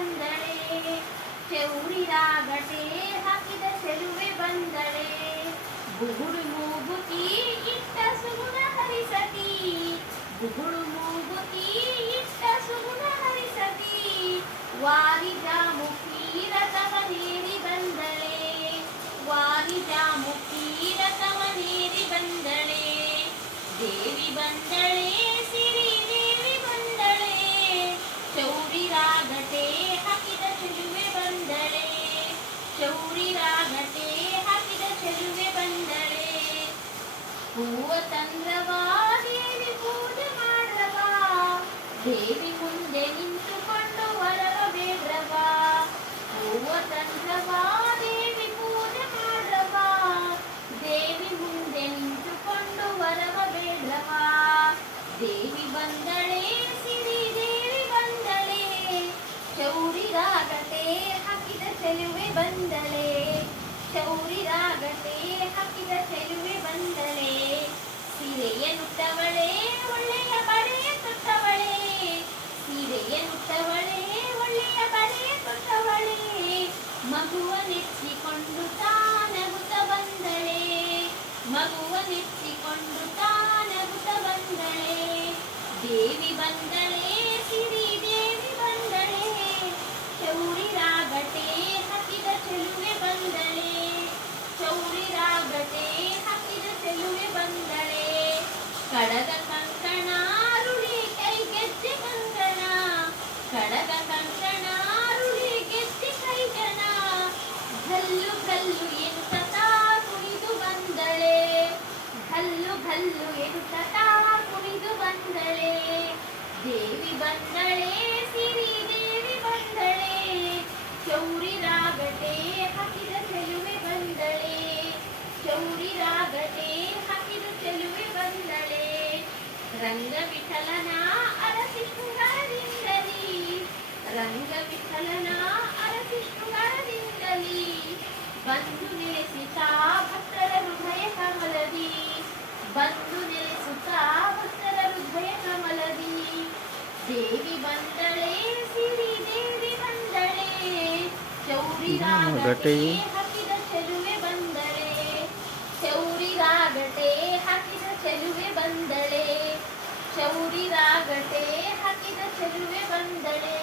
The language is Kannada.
ಬಂದಳೆ, ಚೌರಿ ರಾಗಟೆ ಹಾಕಿದ ಚೆಲುವೆ ಬಂದಳೆ. ಬುಗುಳು ಮೂಗುತಿ ಇಟ್ಟ ಸುಗುಣ ಹರಿಸತಿ, ಬುಗುಳು ಮೂಗುತಿ ಇಟ್ಟ ಸುಗುಣ ಹರಿಸತಿ. ವಾರಿಜಾಮುಖಿ ರಥವನೇರಿ ಬಂದಳೆ, ವಾರಿಜಾಮುಖಿ ರಥವನೇರಿ ಬಂದಳೆ. ದೇವಿ ಬಂದಳೆ, ಸಿರಿ ದೇವಿ ಬಂದಳೆ, ಚೌರಿ ರಾಗಟೆ ಹಾಕಿದ ಚೆಲುವೆ ಬಂದಳೆ, ಚೌರಿ ರಾಗಟೆ ಹಾಕಿದ ಚೆಲುವೆ ಬಂದಳೆ. ಹೂವ ತಂದ್ರವಾ ದೇವಿ ಪೂಜೆ ಮಾಡ್ರವಾ, ದೇವಿ ಮುಂದೆ ನಿಂತುಕೊಂಡು ವರವ ಬೇಡ್ರವಾ. ಹೂವ ತಂದ್ರವಾ ದೇವಿ ಪೂಜೆ ಮಾಡ್ರವಾ, ದೇವಿ ಮುಂದೆ ನಿಂತುಕೊಂಡು ವರವ ಬೇಡ್ರವಾ. ದೇವಿ ಬಂದಳೆ, ಸಿರಿ ದೇವಿ ಬಂದಳೆ, ಚೌರಿ ರಾಗಟೆ ಹಾಕಿದ ಚೆಲುವೆ ಬಂದಳೆ, ಚೌರಿ ರಾಗಟೆ ಹಾಕಿದ ಚೆಲುವೆ ಬಂದಳೆ. ಸೀರೆಯ ನುಟ್ಟವಳೆ ಒಳ್ಳೆಯ ಬಳೆಯ ತೊಟ್ಟವಳೆ, ಸೀರೆಯ ನುಟ್ಟವಳೆ ಒಳ್ಳೆಯ ಬಳೆಯ ತೊಟ್ಟವಳೆ. ಮಗುವ ನೆಚ್ಚಿಕೊಂಡು ತಾನಗುತ್ತ ಬಂದಳೆ, ಮಗುವ ನೆಚ್ಚಿಕೊಂಡು ತಾನಗುತ್ತ ಬಂದಳೆ. ದೇವಿ ಬಂದಳೆ, ಸಿರಿ ದೇವಿ ಬಂದಳೆ, ಚೌರಿ ರಾಗಟೆ ಹಾಕಿದ ಚೆಲುವೆ ಬಂದಳೆ, ಚೌರಿ ರಾಗಟೆ ಹಾಕಿದ ಚೆಲುವೆ ಬಂದಳೆ. ಕಡಗ ಕಂಕಣ ರುಳಿ ಕೈ ಗೆಜ್ಜೆ ಕಂಕಣ, ಕಡಗ ಕಂಕಣ ರುಳಿ ಗೆಜ್ಜೆ ಕೈಗಣ. ಘಲ್ಲು ಘಲ್ಲು ಎನ್ನುತ್ತಾ ಕುಣಿದು ಬಂದಳೆ, ಘಲ್ಲು ಘಲ್ಲು ಎನ್ನುತ್ತಾ ಕುಣಿದು ಬಂದಳೆ. ದೇವಿ ಬಂದಳೆ, ಸಿರಿ ದೇವಿ ಬಂದಳೆ, ಚೌರಿ ರಾಗಟೆ ಹಾಕಿದ ಚೆಲುವೆ ಬಂದಳೆ, ಚೌರಿ ರಾಗಟೆ ಹಾಕಿದ ಚೆಲುವೆ ಬಂದಳೆ. ರಂಗ ವಿಠಲನ ಅರಸಿ ಶೃಂಗಾರದಿಂದಲಿ, ರಂಗ ವಿಠಲನ ಅರಸಿ ಶೃಂಗಾರದಿಂದಲಿ. ಬಂದು ನೆಲೆಸುತ್ತಾ ಭಕ್ತರ ಹೃದಯ ಕಮಲದಿ, ಬಂದು ನೆಲೆಸುತ್ತಾ ಭಕ್ತರ ಹೃದಯ ಕಮಲದಿ. ದೇವಿ ಬಂದಳೆ, ಸಿರಿ ದೇವಿ ಬಂದಳೆ, ಚೌರಿ ರಾಗಟೆ ಹಾಕಿದ ಚೆಲುವೆ ಬಂದಳೆ, ಚೌರಿ ರಾಗಟೆ ಹಾಕಿದ ಚೆಲುವೆ ಬಂದಳೆ, ಚೌರಿ ರಾಗಟೆ ಹಾಕಿದ ಚೆಲುವೆ ಬಂದಳೆ.